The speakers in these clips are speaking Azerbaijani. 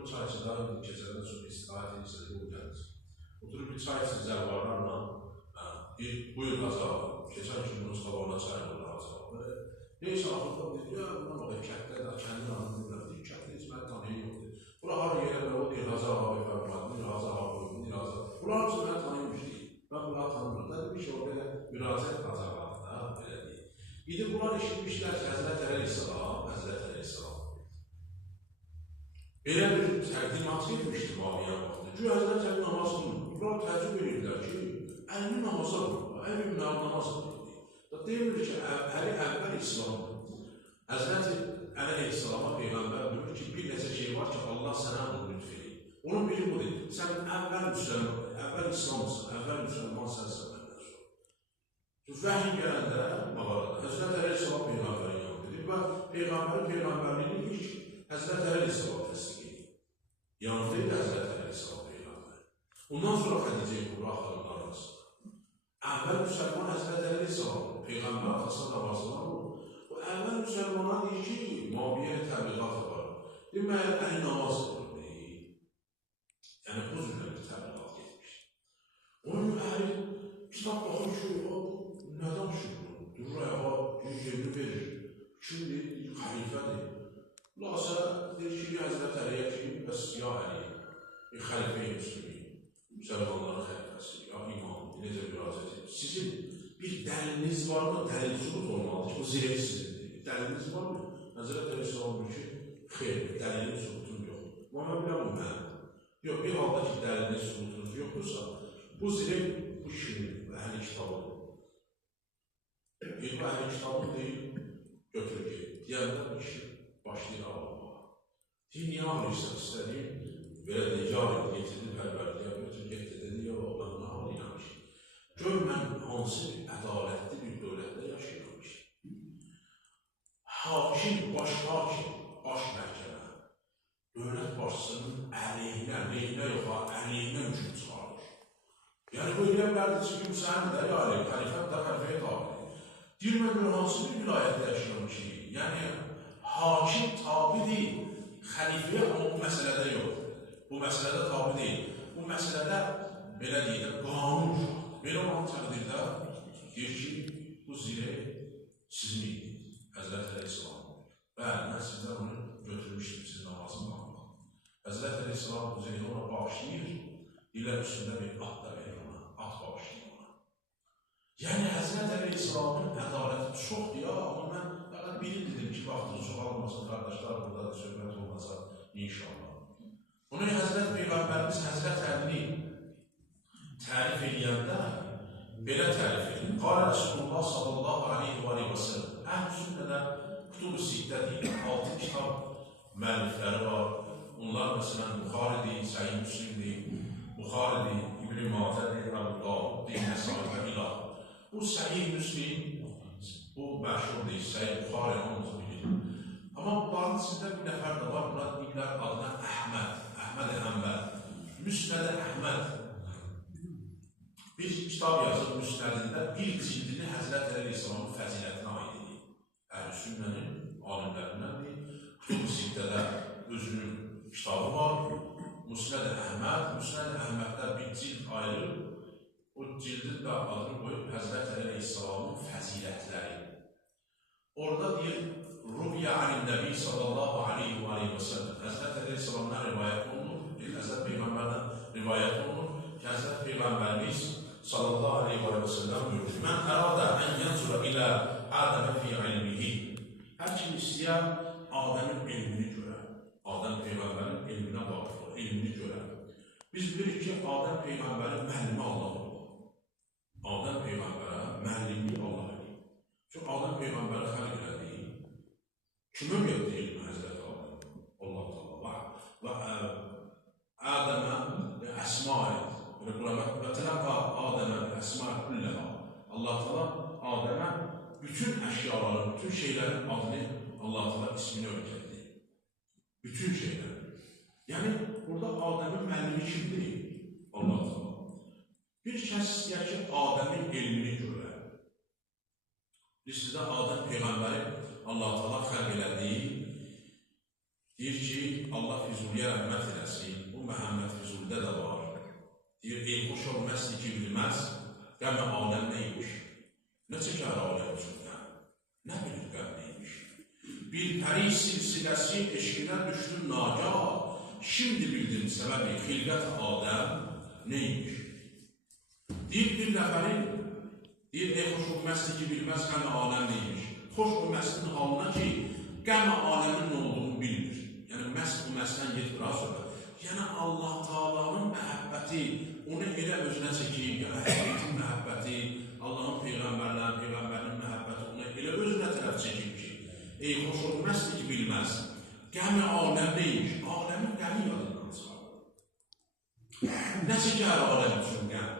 bu çayçıda gecədə çox istirahət edirsə, yol gəlir. Oturub bir çay içir zəlvarlarla, buyur Hazar, keçən gün bunun qabağına çay olur Hazar. Neyse, axırda deyir, ya buna bax, kətdə də, kəndin adını deyir, kətdə heç mənə tanıyın yoxdur. Bura har yerə və o deyir, Hazar abi fərqadı, deyir, Hazar abi uygun, deyir, Hazar. Bunlar üçün mənə tanıymış deyil. Ben bunları tanımıyorum. Dedim ki, o belə müraciət Hazarlardı da, belə deyil. İdi bunlar eşitmişlər ki, Həzrət Əleyhisselam. Elə bir təqdimatı etmişdi Maviyə vaxtı. Ki, Həzrət Əli namaz qılır. Bunlar təəccüb edirlər ki, əlini namaza qılır, əli namaz qılır. Deyirlər ki, Əli əvvəl İslamdır. Həzrət Əleyhisselama Peyğəmbər buyurur ki, bir neçə şey var ki, Allah sənə bunu lütf edir. Onun biri bu deyil. Sən əvvəl İslamsın, əvvəl müsəlman sənsən məndən sonra. Vəhiy gələndə mağarada Həzrət Əleyhisselam Peyğəmbərin yanı dedik və Peyğəmbərliyini ilk Həzrət Əleyhisselam təsdiq edir. Yanındaydı Həzrət Əleyhisselam Peyğəmbər. Ondan sonra Xədicə-i Kubra xanımlar arasında. Əvvəl müsəlman Həzrət Əleyhisselam Peyğəmbər arasında namazlar olur. O əvvəl müsəlmana deyir ki, Maviyə təbliğat var. Demək, əli namaz qılır deyil. Yəni, bu cürlə bir təbliğat getmiş. Onun əli kitab baxır ki, nə danışır bunu? Durur ayağa, yerini verir. Kimdir? Xəlifədir. Lasa deyir ki, Həzrət Əliyə ki, bəs ya Əli, xəlifə-i müslümi, müsəlmanların xəlifəsi, ya imam, necə müraciət edir? Sizin bir dəliliniz var mı? Dəlil sübut olmalıdır ki, bu zirək sizindir. Dəliliniz var mı? Həzrət Əleyhisselam buyur ki, xeyr, dəlilin sübutum yoxdur. Amma biləm o mənim. Yox, bir halda ki, dəlilin sübutunuz yoxdursa, bu zirək bu işinin və əli kitabıdır. Bir bu əli kitabını deyil, götür ki, deyəndə bu işi başlayır ağlamağa. Deyil, niyə ağlayırsan istədiyim? Belə də yarın getirdin pərvərliyə, götür getdi dedi, yox, ben bunu ağlayırmışım. Gör, mən hansı bir ədalətli bir dövlətdə yaşayırmışım. Hakim, baş məhkəmə, dövlət başçısının əleyhinə yox, əleyhinə hüküm çıxarır. Yəni, bu eləyəm bərdi çıxım sənin də, yəni, xəlifət də xəlifəyə tabidir. Deyir, mən hansı bir vilayətdə yaşayıram ki, yəni, hakim tabi deyil, xəlifəyə amma bu məsələdə yox. Bu məsələdə tabi deyil. Bu məsələdə, belə deyil, qanun uşaqdır. Belə olan təqdirdə deyir ki, bu zirək sizin idi, Həzrət Əleyhisselam. Bəli, mən sizdən onu götürmüşdüm, sizin namazın qanundan. Həzrət Əleyhisselam bu zirəyi ona bağışlayır, ilə üstündə bir at da verir ona, at bağışlayır ona. Yəni, Həzrət Əleyhisselamın ədaləti çoxdur ya, amma mən fəqət biri dedim ki, vaxtını çox almasın, qardaşlar burada da söhbət olmasa, inşallah. Bunu Həzrət Peyğəmbərimiz Həzrət Əlini tərif edəndə belə tərif edir. Qala Resulullah sallallahu aleyhi və səlləm. Əhl-i sünnədə Kutub-ı Sittə deyil, 6 kitab müəllifləri var. Onlar məsələn Buxaridir, Səhih Müslimdir, Buxaridir, İbn-i Macədir, Əbu Davud, Nəsai və ilah. Bu Səhih Müslim, bu məşhurdur, Səhih Buxari hamımız bilir. Amma bunların içində bir nəfər də var, bunlar deyirlər adına Əhməd Əhməd, Müsnəd Əhməd. Bir kitab yazır Müsnədində bir cildini Həzrət Əleyhisselamın fəzilətinə aid edir. Əhl-i sünnənin alimlərindəndir. Kutub-ı Sittədə özünün kitabı var. Müsnəd Əhməddə bir cild ayrılır. O cildin də adını qoyub Həzrət Əleyhisselamın fəzilətləri. Orada deyir, Rubiyyə anin-Nəbi sallallahu aleyhi və səlləm. Həzrət Əleyhisselamdan rivayət olunur, Həzrət Peyğəmbərdən rivayət olunur ki, Həzrət Peyğəmbərimiz sallallahu aleyhi və səlləm buyurur. Mən əradə ən yəncura ilə Adəmə fi ilmihi. Hər kim istəyər, Adəmin elmini görər. Adəm Peyğəmbərin elminə baxır, elmini görər. Biz bilirik ki, Adəm Peyğəmbərin müəllimi Allah olur. Adəm Peyğəmbərə müəllimliyi Allah edir. Çünki Adəm Peyğəmbəri xəlq elədi. Kimə verdi elmi Həzrət Adəm? Allah Allah. Və Adəmə əsma-id. Və tələqqa Adəmə əsma-id kulləha. Allah Teala Adəmə bütün əşyaların, bütün şeylərin adını Allah Teala ismini öyrətdi. Bütün şeylər. Yəni, burada Adəmin müəllimi kimdir? Allah Teala. Bir kəs istəyər ki, Adəmin elmini görər. Sizdə Adəm Peyğəmbəri Allah Teala xəlq elədi. Deyir ki, Allah Füzuliyə rəhmət eləsin, bu Məhəmməd Füzulidə də var. Deyir, ey xoş olməzdi ki, bilməz, qəm-i aləm neymiş? Nə çəkər aləm üçündən? Nə bilir qəm neymiş? Bir pəri silsiləsi eşqinə düşdüm nagah, şimdi bildim səbəbi xilqət Adəm neymiş? Deyir, bir nəfərin, deyir, ey xoş olməzdi ki, bilməz qəm-i aləm neymiş? Xoş olməzsin halına ki, qəm-i aləmin nə olduğunu bilmir. Yəni, məhz bu məsələn gedir, az öbür. Yəni, Allah Taala'nın məhəbbəti onu elə özünə çəkib, yəni, həqiqətin məhəbbəti, Allahın Peyğəmbərinin məhəbbəti onu elə özünə tərəf çəkib ki, ey xoş olməzdir ki, bilməz. Qəm-i aləm neymiş? Aləmin qəmi yadından çıxardır. Nə çəkər aləm üçün qəm?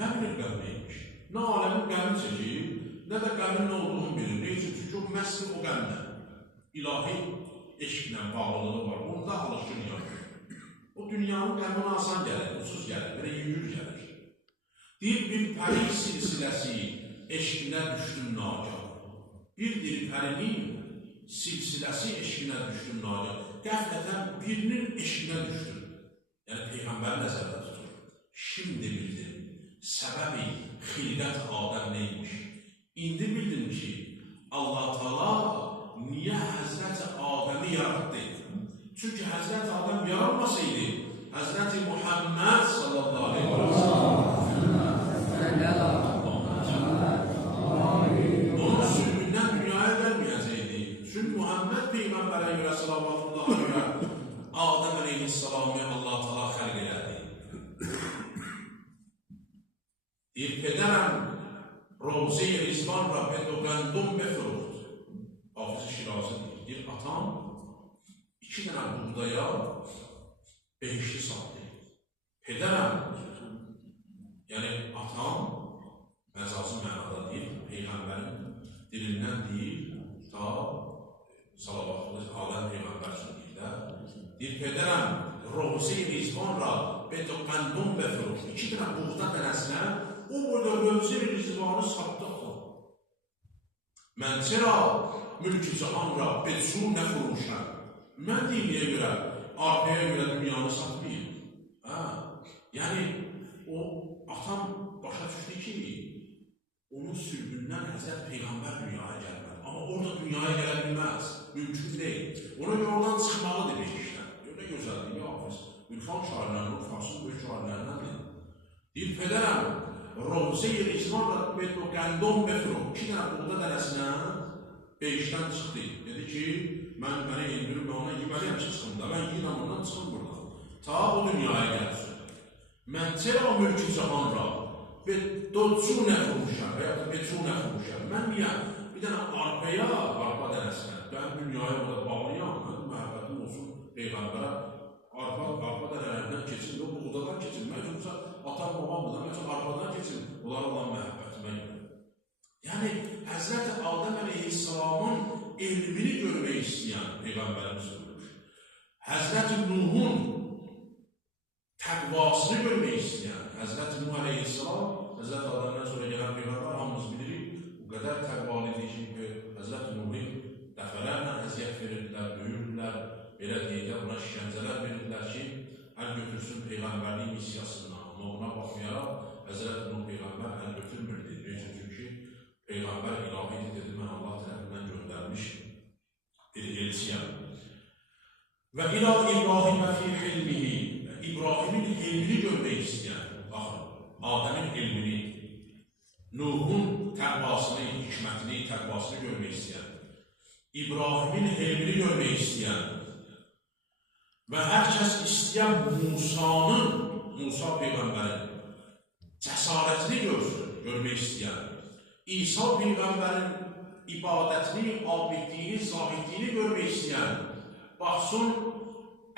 Nə bilir qəm neymiş? Nə aləmin qəmi çəkib, nə də qəmin nə olduğunu bilir. Ne üçün? Çünki o məhz o qəmdən, ilahi eşqlə bağlılığı var. Onda alışır yanır. O dünyanın qəmına asan gəlir, ucuz gəlir, belə yüngül gəlir. Deyir, bir pəri silsiləsi eşqinə düşdüm nagah. Bir pərinin silsiləsi eşqinə düşdüm nagah. Qəflətən birinin eşqinə düşdüm. Yəni, Peyğəmbər nəzərdə tutur. Şimdi bildim, səbəbi xilqət Adəm neymiş? İndi bildim ki, Allah Taala niyə Həzrəti Adəmi yarattı? Çünki Həzrəti Adəm yaranmasaydı, Həzrəti Muhammed sallallahu aleyhi ve sellem onun sülbündən dünyaya gəlməyəcəkdi. Çünki Muhammed Peyğəmbərə görə salavatıllaha görə Adəm aleyhisselamı Allah Taala xəlq elədi. Deyir, pedərəm Rovze-i Rizvan Rabbedo qəndum befruht. Hafız-ı Şirazi deyir, atam 2 dənə buğdaya behişli satdı. Pedərəm, yəni atam, məcazi mənada deyil, Peyğəmbərin dilindən deyil, ta salavatlı aləm Peyğəmbər sünnidə, deyir, pedərəm, Rovze-i Rizvan Rabbedo qəndum befruht. 2 dənə buğda dənəsinə o burada Rovze-i Rizvanı satdı atam. Mən çera mülk-i cahan Rabbedu nə furuşəm? Mən diniyə görə, arpaya görə dünyanı satmayayım. Yəni, o atam başa düşdü ki, onun sülbündən Həzrət Peyğəmbər dünyaya gəlməli. Amma orada dünyaya gələ bilməz, mümkün deyil. Ona görə oradan çıxmalıdır bir işdən. Görə gözəldir, hafız. Ülfan şairlərin, Ülfansın böyük şairlərindəndir. Deyir, pedərəm, Rovze-i Rizvan Rabbedo qəndum befruht. 2 dənə buğda dənəsinə Beşdən çıxdı. Dedi ki, mənə indirib və ona yeməliyəm ki, çıxım da. Mən yine ondan çıxım buradan. Ta o dünyaya gəlsin. Mən çərə o mülk-i cahan və dodcu nə furuşam və ya da becu nə furuşam. Mən niyə bir dənə arpaya, arpa dənəsinə, mən dünyaya orada bağlıyam, mən məhəbbətim olsun Peyğəmbərə, arpa dənələrindən keçin, o buğdadan keçin. Mən yoksa atam, babam da, mən arpadan keçin, onlar olan məhəbbətime görə. Yəni, Həzrəti Adəm əleyhisselamın elmini görmək istəyən Peyğəmbərimiz ölmüş. Həzrəti Nuhun təqvasını görmək istəyən Həzrəti Nuh əleyhisselam, Həzrəti Adəmdən sonra gələn Peyğəmbər hamımız bilirik, bu qədər təqvalı deyişim ki, Həzrəti Nuhun dəfələrlə əziyyət verirdilər, döyürdülər, belə deyəklər, ona şişəncələr verirdilər ki, əl götürsün Peyğəmbərliyin missiyasından. Amma ona baxmayaraq, Həzrəti Nuh Peyğəmbər əl götürmürdü. Çünki Peyğəmbər ilahidir dedi, mən Allah tərəfindən göndərmiş bir elçiyəm. Və ilə İbrahimə fi hilmihi, İbrahimin elmini görmək istəyən, baxın, Adəmin elmini, Nuhun təqvasını, hikmətini, təqvasını görmək istəyən, İbrahimin elmini görmək istəyən və hər kəs istəyən Musanın, Musa Peyğəmbərin cəsarətini görsün, görmək istəyən, İsa Peyğəmbərin ibadətini, abidliyini, zahidliyini görmək istəyən, baxsın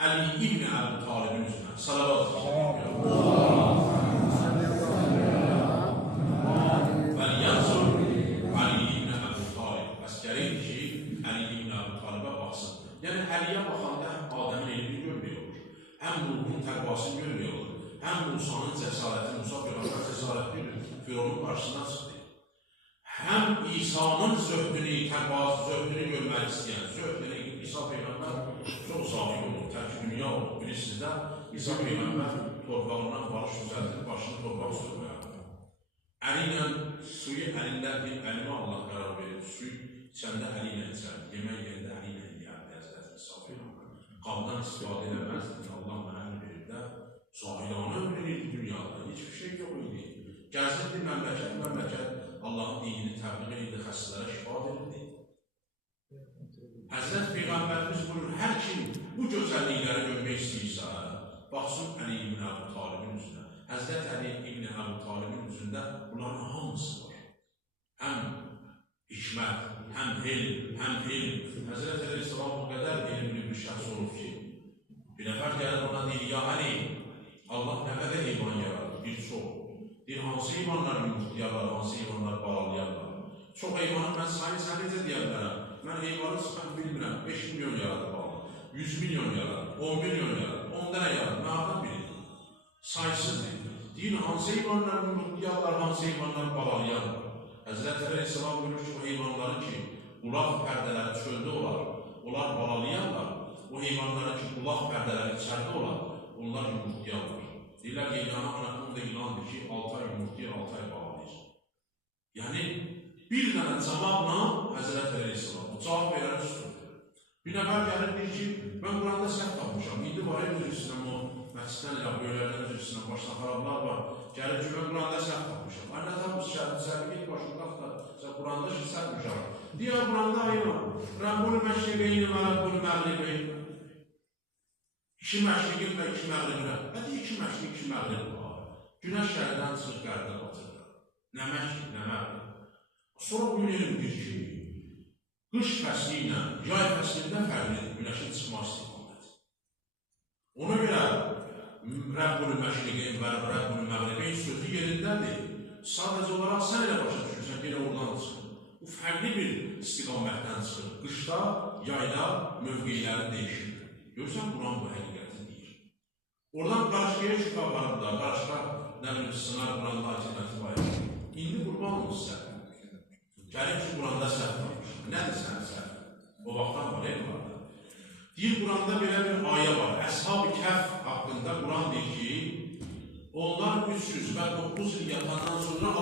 Əli İbn Əbu Talibin üzrə. Salavat və yansın Əli İbn Əbu Talib. Bəs gərək ki, Əli İbn Əbu Talibə baxsın. Yəni, Əliyə baxanda həm Adəmin elmini görmək olur, həm Nuhun təqvasını görmək olur, həm Musanın cəsarəti, Musa Peyğəmbər cəsarətli Fironun qarşısına çıxdı. Həm İsa'nın zöhdünü, təqvası zöhdünü görmək istəyən, zöhdünü İsa Peyğəmbər çox zahir olur. tərk dünya oldu. Bilirsiniz də, İsa Peyğəmbər torpağından barış düzəldir, başını torpaq sürməyə. Əli ilə suyu əlindən deyib, əlimə Allah qərar verir, suyu içəndə əli ilə içər, yemək yerində əli ilə yiyərdi, Həzrət İsa Peyğəmbər. Qabdan istifadə eləməzdir, Allah mənə əmr verir də, zahiranə ömür edirdi dünyada, hiçbir şey yox idi. Gəzirdi məmləkət, Allahın dinini təbliğ edirdi, xəstələrə şifa verirdi. Həzrət Peyğəmbərimiz buyurur, hər kim bu gözəllikləri görmək istəyirsə, baxsın Əli ibn Əbu Talibin üzrə. Həzrət Əli ibn Əbu Talibin üzründə bunların hamısı var. Həm hikmət, həm elm. Həzrət Əleyhisselam o qədər elmli bir şəxs olub ki, bir nəfər gəlir ona deyir, ya Əli, Allah nə qədər heyvan yaradır, bir çox. Deyir, hansı heyvanlar yumurtlayarlar, hansı heyvanlar balalayarlar. Çox heyvanı mən sən necə deyərlərəm? Mən heyvanı sıxan bilmirəm, 5 milyon yaradır bala, 100 milyon yaradır, 10 milyon yaradır, 10 dənə yaradır, mən adam bilir. Saysızdır. Deyir, hansı heyvanlar yumurtlayarlar, hansı heyvanlar balalayarlar. Həzrət Əleyhisselam buyurur ki, o heyvanları ki, qulaq pərdələri çöldə olar, onlar balalayarlar. O heyvanları ki, qulaq pərdələri içərdə olar, onlar yumurtlayarlar. Deyirlər, yeganə anatomi da ilandır ki, 6 ay yumurtlayır, 6 ay balalayır. Yəni, bir dənə cavabla Həzrət Əleyhisselam, o cavab verən üstündür. Bir nəfər gəlir, deyir ki, mən Quranda səhv tapmışam, indi var ya, özür istəyəm o məsciddən elə, böylərdən özür istəyəm, başına xarablar var, gəlir ki, mən Quranda səhv tapmışam. Anə tapmış, səhv git başında axtar, sən Quranda səhvmişam. Deyir, Quranda ayı var, Rəbbul məşriqeyni və Rəbbul məğribeyni. 2 məşriqin və 2 məğribinə. Hədi 2 məşriq, 2 məğrib var. Günəş şəhərdən çıxır, qərdə batırır. Nə məşriq, nə məğrib. Sonra bu elmdir ki, qış fəsli ilə yay fəslində fərqlidir, günəşin çıxma istiqaməti. Ona görə Rəbbul məşriqin və Rəbbul məğribeyn sözü yerindədir. Sadəcə olaraq sən elə başa düşürsən, yenə oradan çıxır. Bu fərqli bir istiqamətdən çıxır. Qışda, yayda mövqeyləri dəyişir. Görürsən, Quran bu həqiqəti deyir. Oradan qarşıya şübhə aparırlar, qarşıda nə bilim, sınar Quranda hakimiyyəti var. İndi qurban olsun sən. Gəlib ki, Quranda səhv tapmış. Nədir sənin səhv? O vaxtdan var, el var. Deyir, Quranda belə bir ayə var. Əshab-ı Kəhf haqqında Quran deyir ki, onlar 309 il yatandan sonra